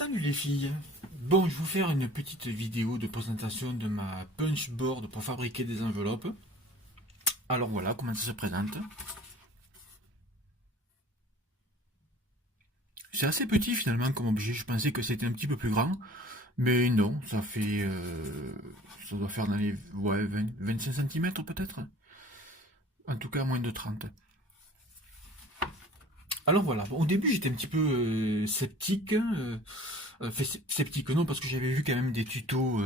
Salut les filles. Bon, je vais vous faire une petite vidéo de présentation de ma punch board pour fabriquer des enveloppes. Alors voilà comment ça se présente. C'est assez petit finalement comme objet. Je pensais que c'était un petit peu plus grand, mais non, ça fait, ça doit faire dans les 25 cm peut-être. En tout cas moins de 30. Alors voilà, bon, au début j'étais un petit peu sceptique. Sceptique non, parce que j'avais vu quand même des tutos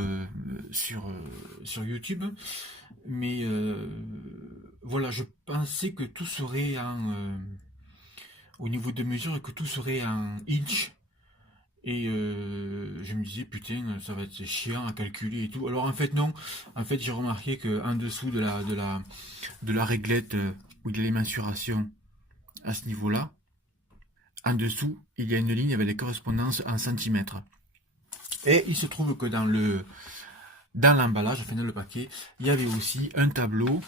sur YouTube. Mais voilà, je pensais que tout serait au niveau de mesure et que tout serait en inch. Et je me disais, putain, ça va être chiant à calculer et tout. Alors en fait, non. En fait, j'ai remarqué qu'en dessous de la réglette où il y a les mensurations à ce niveau-là, en dessous, il y a une ligne avec les correspondances en centimètres. Et il se trouve que dans l'emballage, enfin dans le paquet, il y avait aussi un tableau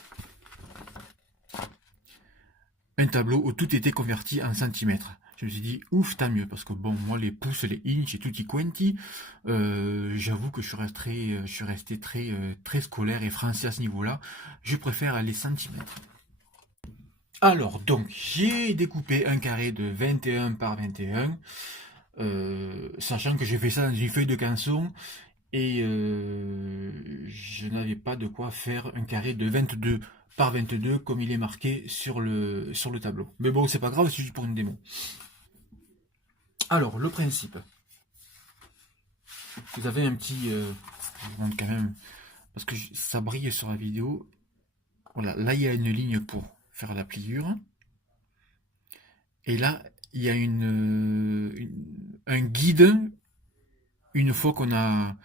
où tout était converti en centimètres. Je me suis dit, ouf, tant mieux, parce que bon, moi, les pouces, les inches et tutti quanti, j'avoue que je suis resté très scolaire et français à ce niveau-là. Je préfère les centimètres. Alors, donc, j'ai découpé un carré de 21 par 21, sachant que j'ai fait ça dans une feuille de canson, et je n'avais pas de quoi faire un carré de 22 par 22 comme il est marqué sur le tableau. Mais bon, c'est pas grave, c'est juste pour une démo. Alors, le principe. Vous avez un petit... je vous montre quand même, parce que ça brille sur la vidéo. Voilà, là il y a une ligne pour faire la pliure. Et là, il y a un guide, une fois qu'on a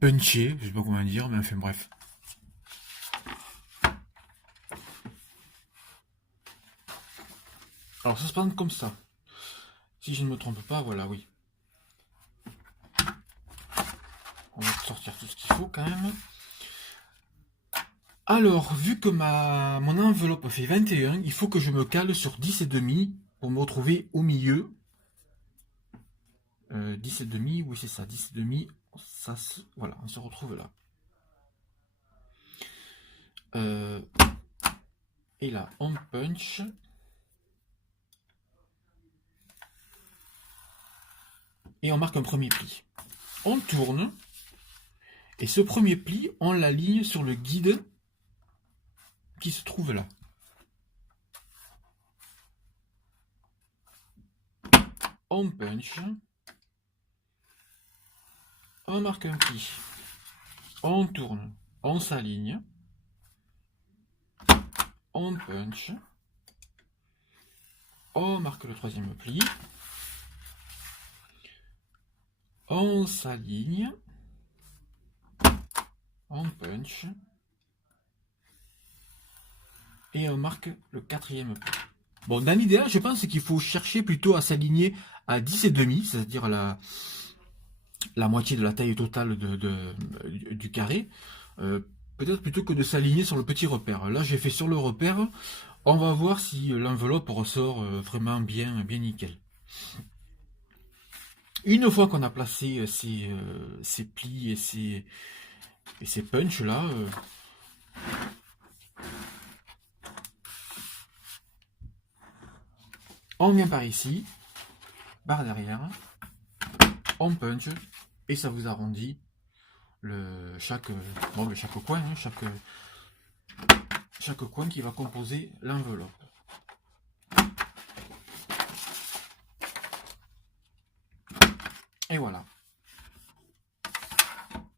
punché, je sais pas comment dire, mais enfin bref. Alors ça se présente comme ça. Si je ne me trompe pas, voilà, oui. On va sortir tout ce qu'il faut quand même. Alors, vu que mon enveloppe fait 21, il faut que je me cale sur 10 et demi pour me retrouver au milieu. 10 et demi, oui c'est ça, 10 et demi, ça, voilà, on se retrouve là. Et là, on punch. Et on marque un premier pli. On tourne. Et ce premier pli, on l'aligne sur le guide qui se trouve là. On punch. On marque un pli. On tourne. On s'aligne. On punch. On marque le troisième pli. On s'aligne. On punch. Et on marque le quatrième pli. Bon, dans l'idéal, je pense qu'il faut chercher plutôt à s'aligner à 10 et demi, c'est-à-dire la moitié de la taille totale du carré. Peut-être plutôt que de s'aligner sur le petit repère. Là, j'ai fait sur le repère. On va voir si l'enveloppe ressort vraiment bien nickel. Une fois qu'on a placé ces plis et ces punches là, on vient par ici, barre derrière, on punch et ça vous arrondit chaque coin, hein, chaque coin qui va composer l'enveloppe. Et voilà.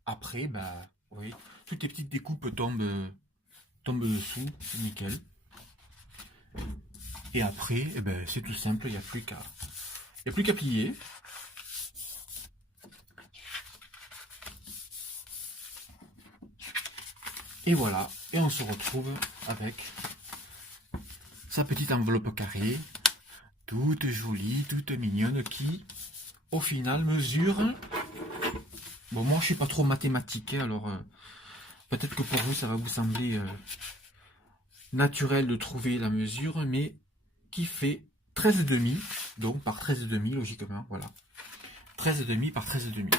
Après, bah, vous voyez, toutes les petites découpes tombent dessous, c'est nickel. Et après, eh ben, c'est tout simple, il n'y a plus qu'à plier. Et voilà, et on se retrouve avec sa petite enveloppe carrée, toute jolie, toute mignonne, qui, au final, mesure... Bon, moi, je suis pas trop mathématique, hein, alors peut-être que pour vous, ça va vous sembler naturel de trouver la mesure, mais qui fait 13,5. Donc par 13,5 logiquement, voilà. 13,5 par 13,5.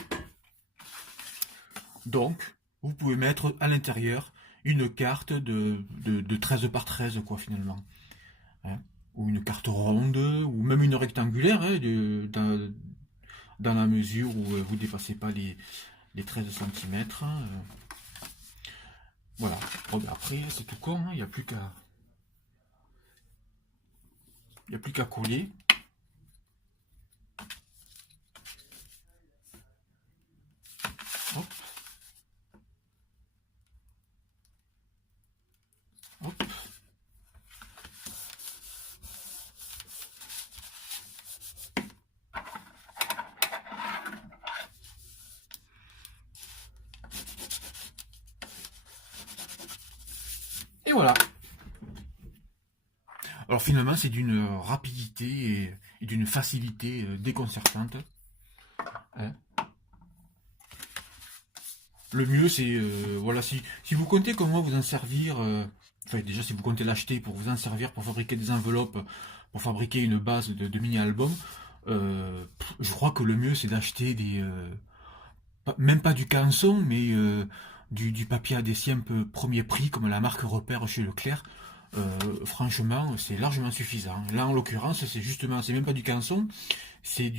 Donc, vous pouvez mettre à l'intérieur une carte de 13 par 13, quoi, finalement. Hein. Ou une carte ronde, ou même une rectangulaire, hein, dans la mesure où vous ne dépassez pas les 13 cm. Voilà. Bon, ben après, c'est tout con, hein, il n'y a plus qu'à. Il n'y a plus qu'à coller. Hop. Hop. Et voilà. Alors finalement, c'est d'une rapidité et d'une facilité déconcertante. Hein. Le mieux, c'est, voilà, si vous comptez comment vous en servir, enfin déjà si vous comptez l'acheter pour vous en servir, pour fabriquer des enveloppes, pour fabriquer une base de mini-album, je crois que le mieux c'est d'acheter même pas du canson, mais du papier adhésif un peu premier prix, comme la marque Repère chez Leclerc. Franchement, c'est largement suffisant. Là, en l'occurrence, c'est même pas du canson, c'est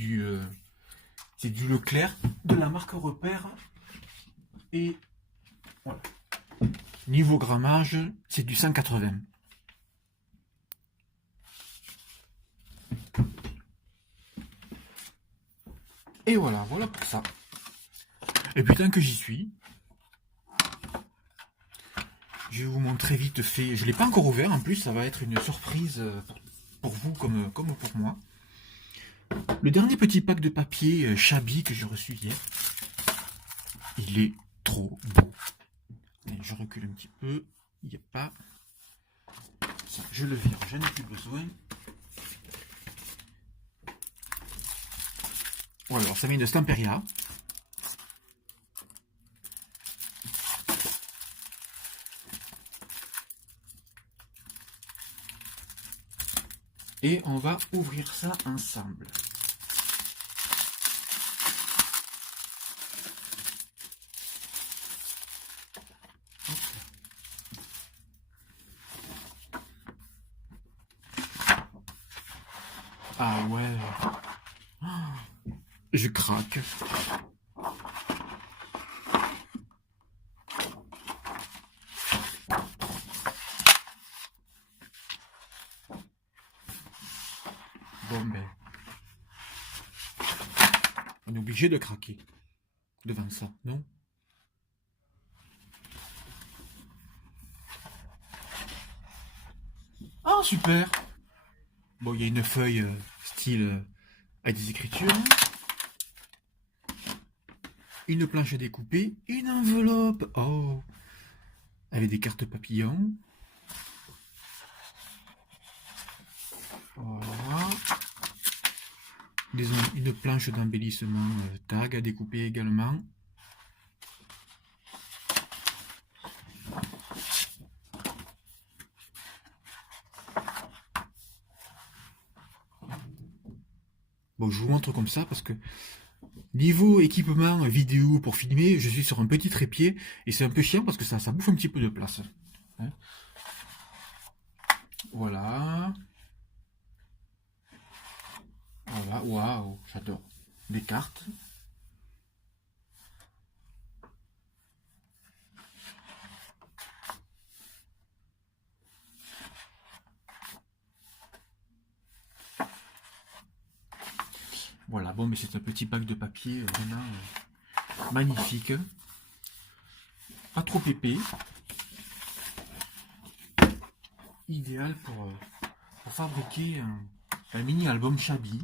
c'est du Leclerc de la marque Repère. Et voilà. Niveau grammage, c'est du 180. Et voilà, voilà pour ça. Et puis tant que j'y suis, je vais vous montrer vite fait. Je ne l'ai pas encore ouvert, en plus ça va être une surprise pour vous comme pour moi. Le dernier petit pack de papier Shabby que j'ai reçu hier. Il est trop beau. Et je recule un petit peu. Il n'y a pas. Ça, je le vire, j'en ai plus besoin. Voilà, alors ça vient de Stamperia. Et on va ouvrir ça ensemble. Ah ouais. Je craque. Bon ben. On est obligé de craquer devant ça, non? Ah super. Bon, il y a une feuille style avec des écritures. Une planche découpée, une enveloppe. Oh, avec des cartes papillons. Voilà. Une planche d'embellissement tag à découper également. Bon, je vous montre comme ça parce que niveau équipement vidéo pour filmer, je suis sur un petit trépied et c'est un peu chiant parce que ça bouffe un petit peu de place. Hein, voilà. Voilà, waouh, j'adore. Des cartes. Voilà, bon, mais c'est un petit pack de papier vraiment magnifique. Pas trop épais. Idéal pour fabriquer un mini album Shabby.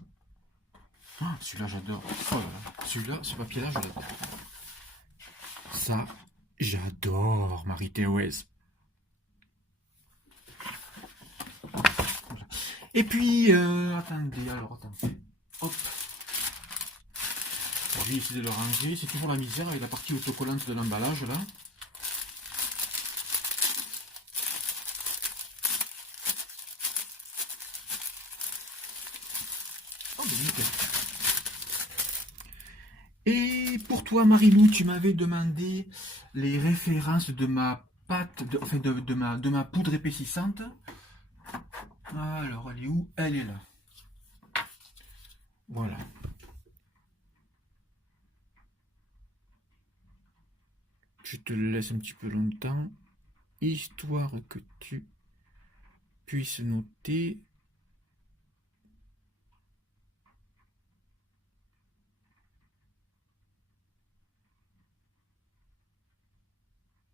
Ah, celui-là j'adore. Oh là là. Celui-là, ce papier-là, je l'adore. Ça, j'adore Marie-Thérèse. Voilà. Et puis, attendez, hop. Alors, je vais essayer de le ranger. C'est toujours la misère avec la partie autocollante de l'emballage là. Oh, ben, nickel. Et pour toi, Marilou, tu m'avais demandé les références de ma pâte, enfin de ma poudre épaississante. Alors, elle est où? Elle est là. Voilà. Je te le laisse un petit peu longtemps, histoire que tu puisses noter.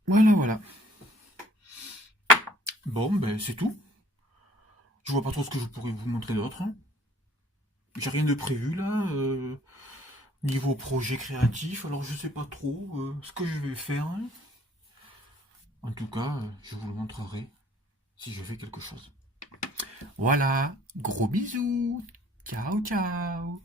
Voilà, voilà. Bon, ben c'est tout. Je vois pas trop ce que je pourrais vous montrer d'autre, hein. J'ai rien de prévu là, niveau projet créatif, alors je sais pas trop ce que je vais faire, hein. En tout cas, je vous le montrerai si je fais quelque chose. Voilà, gros bisous. Ciao, ciao.